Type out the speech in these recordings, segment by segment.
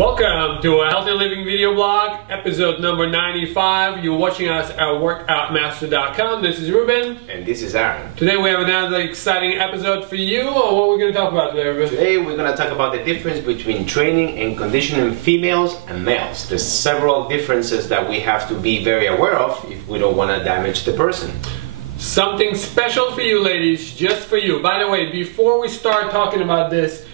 Welcome to a Healthy Living video blog, episode number 95. You're watching us at workoutmaster.com. This is Ruben. And this is Aram. Today we have another exciting episode for you. What are we going to talk about today, Ruben? Today we're going to talk about the difference between training and conditioning females and males. There's several differences that we have to be very aware of if we don't want to damage the person. Something special for you ladies, just for you. By the way, before we start talking about this,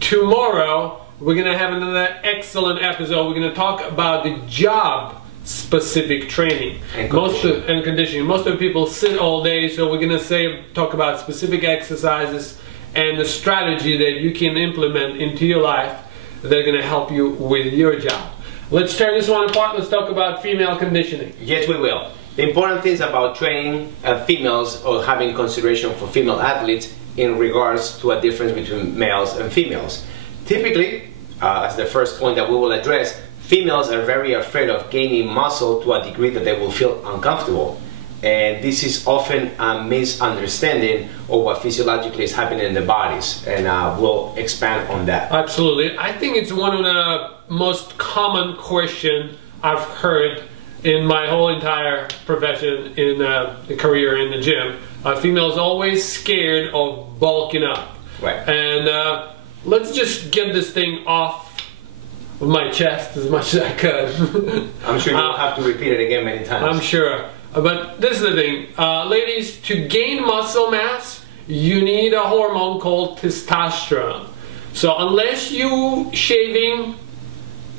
tomorrow we're going to have another excellent episode. We're going to talk about the job-specific training and conditioning. Most of the people sit all day, so we're going to talk about specific exercises and the strategy that you can implement into your life that are going to help you with your job. Let's tear this one apart. Let's talk about female conditioning. Yes, we will. The important things about training females or having consideration for female athletes in regards to a difference between males and females. Typically, as the first point that we will address, females are very afraid of gaining muscle to a degree that they will feel uncomfortable. And this is often a misunderstanding of what physiologically is happening in their bodies. And we'll expand on that. Absolutely. I think it's one of the most common questions I've heard in my whole entire profession in the career in the gym. Females always scared of bulking up. Right. And let's just get this thing off of my chest as much as I could. I'm sure you'll have to repeat it again many times. I'm sure. But this is the thing. Ladies, to gain muscle mass, you need a hormone called testosterone. So unless you shaving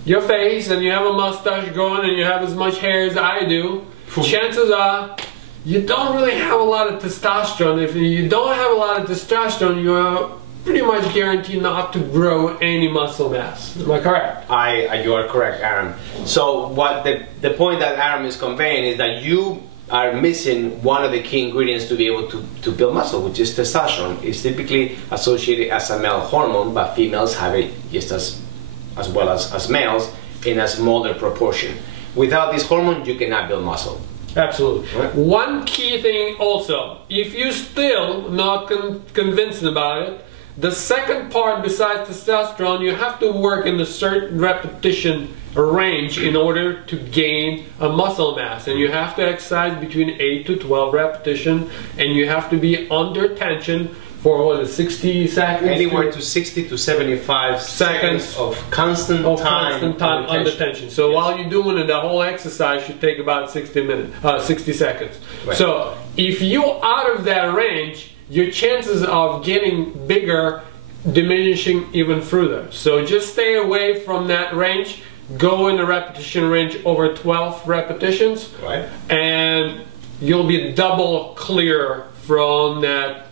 your face and you have a mustache growing and you have as much hair as I do, chances are you don't really have a lot of testosterone. If you don't have a lot of testosterone, you're pretty much guaranteed not to grow any muscle mass. Am I correct? You are correct, Aram. So what the point that Aram is conveying is that you are missing one of the key ingredients to be able to build muscle, which is testosterone. It's typically associated as a male hormone, but females have it just as well as males in a smaller proportion. Without this hormone, you cannot build muscle. Absolutely. Right. One key thing also, if you're still not convinced about it, the second part besides testosterone, you have to work in a certain repetition range in order to gain a muscle mass. And you have to exercise between 8 to 12 repetitions, and you have to be under tension for what is 60 seconds? Anywhere to 60 to 75 seconds of constant time under tension. So yes, while you're doing it, the whole exercise should take about 60 seconds. Right. So if you're out of that range, your chances of getting bigger diminishing even further. So just stay away from that range. Go in the repetition range over 12 repetitions, right, and you'll be double clear from that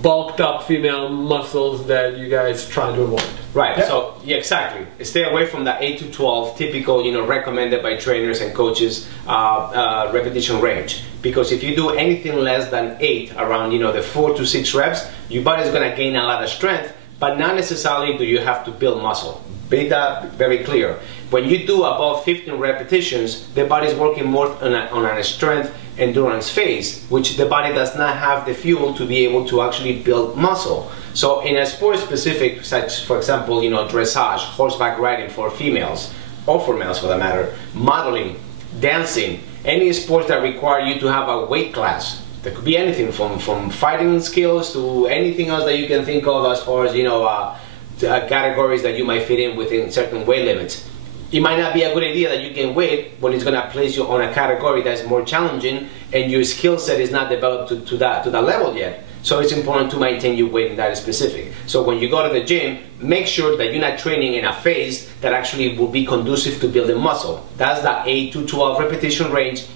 bulked up female muscles that you guys try to avoid. Right. Yep. So yeah, exactly. Stay away from the 8 to 12 typical, recommended by trainers and coaches repetition range. Because if you do anything less than 8, around the 4 to 6 reps, your body is going to gain a lot of strength, but not necessarily do you have to build muscle. Make that very clear. When you do above 15 repetitions, the body is working more on a strength endurance phase, which the body does not have the fuel to be able to actually build muscle. So in a sport specific, such for example, dressage, horseback riding for females, or for males for that matter, modeling, dancing, any sports that require you to have a weight class. There could be anything from fighting skills to anything else that you can think of as far as, categories that you might fit in within certain weight limits. It might not be a good idea that you gain weight when it's going to place you on a category that's more challenging and your skill set is not developed to that level yet. So it's important to maintain your weight in that specific. So when you go to the gym, make sure that you're not training in a phase that actually will be conducive to building muscle. That's the 8 to 12 repetition range,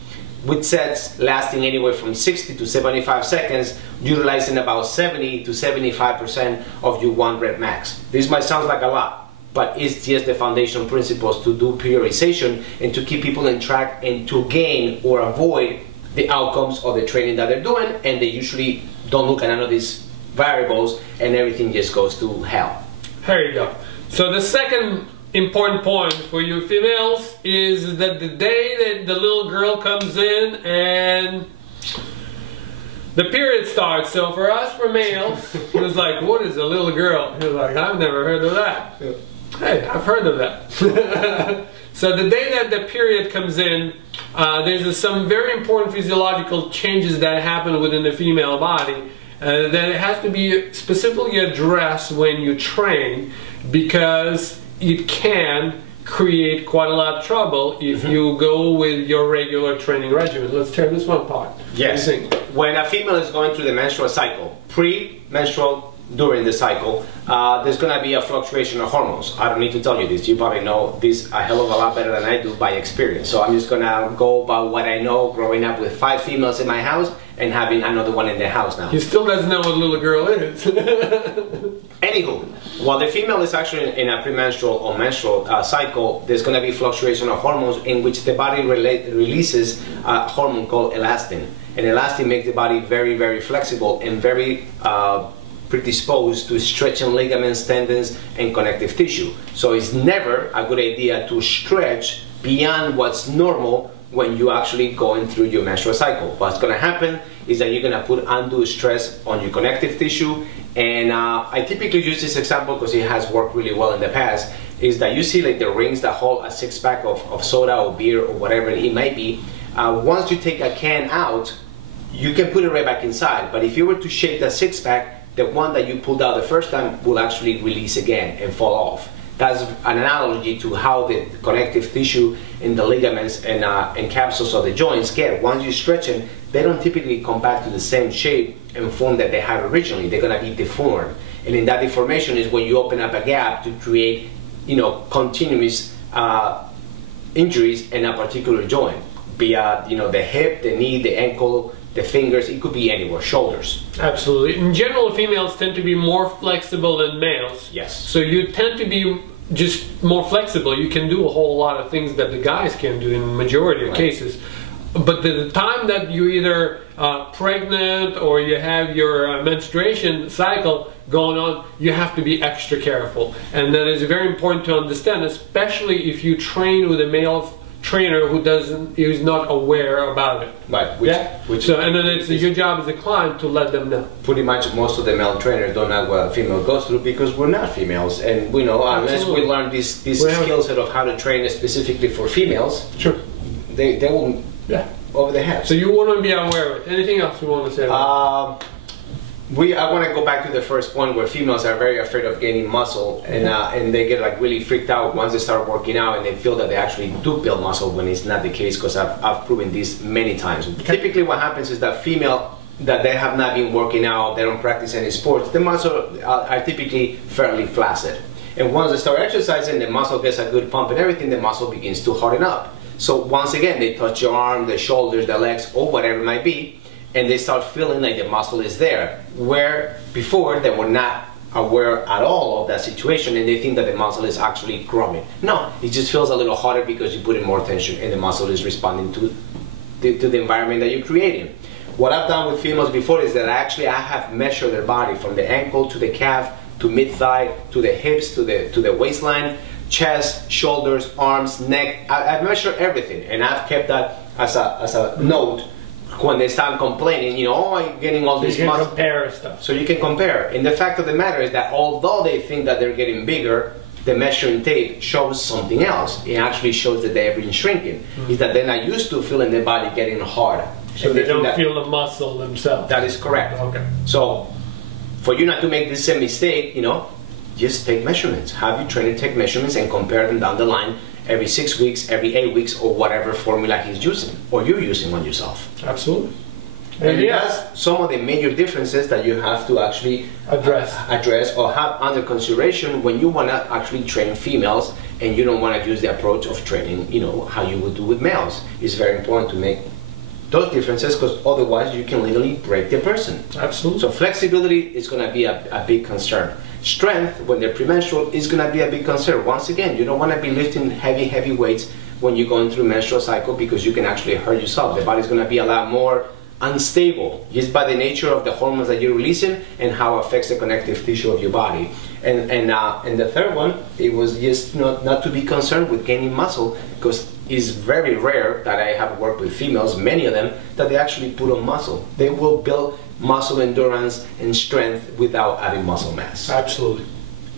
with sets lasting anywhere from 60 to 75 seconds, utilizing about 70 to 75% of your 1 rep max. This might sound like a lot, but it's just the foundation principles to do periodization and to keep people in track and to gain or avoid the outcomes of the training that they're doing, and they usually don't look at none of these variables and everything just goes to hell. There you go. So the second important point for you females is that the day that the little girl comes in and the period starts. So for us, for males, it was like, what is a little girl? He was like, I've never heard of that. Yeah. Hey, I've heard of that. So the day that the period comes in, there's some very important physiological changes that happen within the female body that it has to be specifically addressed when you train, because it can create quite a lot of trouble if you go with your regular training regimen. Let's tear this one apart. Yes. When a female is going through the menstrual cycle, pre-menstrual, during the cycle, there's going to be a fluctuation of hormones. I don't need to tell you this. You probably know this a hell of a lot better than I do by experience. So I'm just going to go by what I know growing up with 5 females in my house and having another one in the house now. He still doesn't know what little girl is. Anywho, while the female is actually in a premenstrual or menstrual cycle, there's going to be fluctuation of hormones in which the body releases a hormone called elastin. And elastin makes the body very, very flexible and very predisposed to stretching ligaments, tendons, and connective tissue. So it's never a good idea to stretch beyond what's normal when you're actually going through your menstrual cycle. What's going to happen is that you're going to put undue stress on your connective tissue. And I typically use this example because it has worked really well in the past, is that you see like the rings that hold a 6-pack of soda or beer or whatever it might be. Once you take a can out, you can put it right back inside. But if you were to shake that 6-pack, the one that you pulled out the first time will actually release again and fall off. That's an analogy to how the connective tissue in the ligaments and capsules of the joints get. Once you stretch them, they don't typically come back to the same shape and form that they had originally. They're going to be deformed. And in that deformation is when you open up a gap to create, continuous injuries in a particular joint. Be it, the hip, the knee, the ankle, the fingers, it could be anywhere, shoulders. Absolutely. In general, females tend to be more flexible than males. Yes. So you tend to be just more flexible. You can do a whole lot of things that the guys can do in the majority of cases. But the time that you're either pregnant or you have your menstruation cycle going on, you have to be extra careful. And that is very important to understand, especially if you train with a male trainer who's not aware about it. Right. And then it's your job as a client to let them know. Pretty much most of the male trainers don't know what a female goes through because we're not females, and we know unless we learn these skill set of how to train specifically for females, sure, they will over the head. So you want to be aware of it. Anything else you want to say about I want to go back to the first point where females are very afraid of gaining muscle, and they get like really freaked out once they start working out and they feel that they actually do build muscle when it's not the case, because I've proven this many times. Typically what happens is that female that they have not been working out, they don't practice any sports, the muscle are typically fairly flaccid. And once they start exercising, the muscle gets a good pump and everything, the muscle begins to harden up. So once again, they touch your arm, the shoulders, the legs, or whatever it might be, and they start feeling like the muscle is there, where before they were not aware at all of that situation, and they think that the muscle is actually growing. No, it just feels a little harder because you put in more tension and the muscle is responding to the environment that you're creating. What I've done with females before is that I have measured their body from the ankle to the calf to mid-thigh to the hips to the waistline, chest, shoulders, arms, neck. I've measured everything, and I've kept that as a note. When they start complaining, oh, I'm getting all this muscle. So you can compare stuff. So you can compare. And the fact of the matter is that although they think that they're getting bigger, the measuring tape shows something else. It actually shows that they've been shrinking. Is that they're not used to feeling their body getting harder. So they don't feel the muscle themselves. That is correct. Okay. So for you not to make this same mistake, just take measurements. Have your trainer take measurements and compare them down the line every 6 weeks, every 8 weeks, or whatever formula he's using, or you're using on yourself. Absolutely. And that's some of the major differences that you have to actually address or have under consideration when you want to actually train females and you don't want to use the approach of training, how you would do with males. It's very important to make those differences, because otherwise you can literally break the person. Absolutely. So flexibility is going to be a big concern. Strength, when they're premenstrual, is going to be a big concern. Once again, you don't want to be lifting heavy weights when you're going through menstrual cycle, because you can actually hurt yourself. The body's going to be a lot more unstable just by the nature of the hormones that you're releasing and how it affects the connective tissue of your body. And the third one, it was just not to be concerned with gaining muscle, because it's very rare that I have worked with females, many of them, that they actually put on muscle. They will build muscle endurance and strength without adding muscle mass. Absolutely.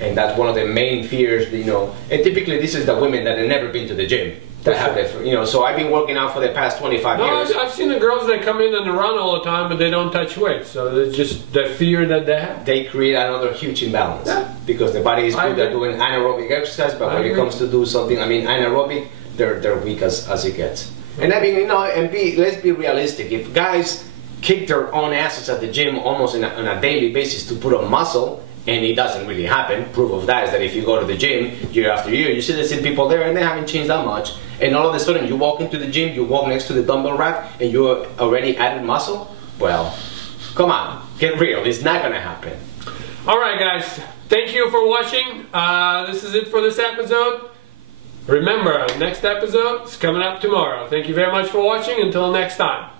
And that's one of the main fears, you know. And typically this is the women that have never been to the gym. That have that, you know, so I've been working out for the past 25 years. I've seen the girls that come in and run all the time, but they don't touch weights. So it's just the fear that they have. They create another huge imbalance because the body is good at doing anaerobic exercise, but when it comes to do something, I mean, anaerobic, they're weak as it gets. And I mean, you know, let's be realistic. If guys kick their own asses at the gym almost on a daily basis to put on muscle, and it doesn't really happen. Proof of that is that if you go to the gym year after year, you see the same people there and they haven't changed that much. And all of a sudden you walk into the gym, you walk next to the dumbbell rack and you already added muscle? Well, come on, get real, it's not gonna happen. Alright guys, thank you for watching. This is it for this episode. Remember, next episode is coming up tomorrow. Thank you very much for watching. Until next time.